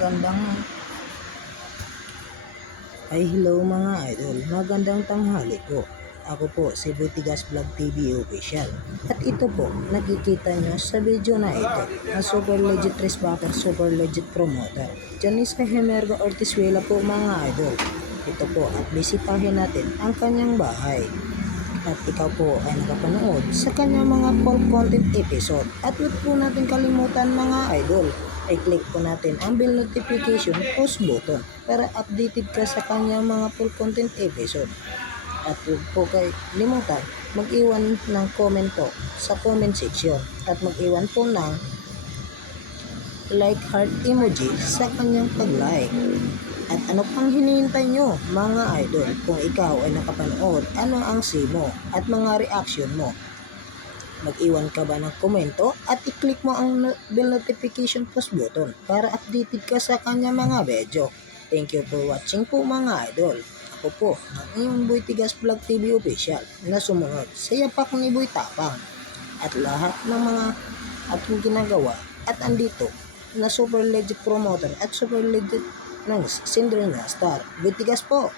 magandang hello mga idol, magandang tanghali po. Ako po si Butigas Vlog TV Official. At ito po, nakikita nyo sa video na ito, na super legit Tresbacker, super legit promoter. Janice Hemerga Ortizuela po mga idol. Ito po, at bisitahin natin ang kanyang bahay. At ikaw po ay nakapanood sa kanyang mga full content episode. At huwag po natin kalimutan mga idol, ay click po natin ang bell notification post button para updated ka sa kanyang mga full content episode. At huwag po kayo limutan mag-iwan ng comment po sa comment section at mag-iwan po ng like heart emoji sa kanyang pag-like. At ano pang hinihintay nyo mga idol? Kung ikaw ay nakapanood, ano ang say mo at mga reaction mo? Mag-iwan ka ba ng komento at i-click mo ang bell notification post button para updated ka sa kanya mga video. Thank you for watching po mga idol. Ako po ang inyong Boy Tigas Vlog TV Official na sumunod sa yapak ni Boy Tapang at lahat ng mga aking ginagawa at andito na super legit promoter at super legit ng Cinderella Star. Boy Tigas po!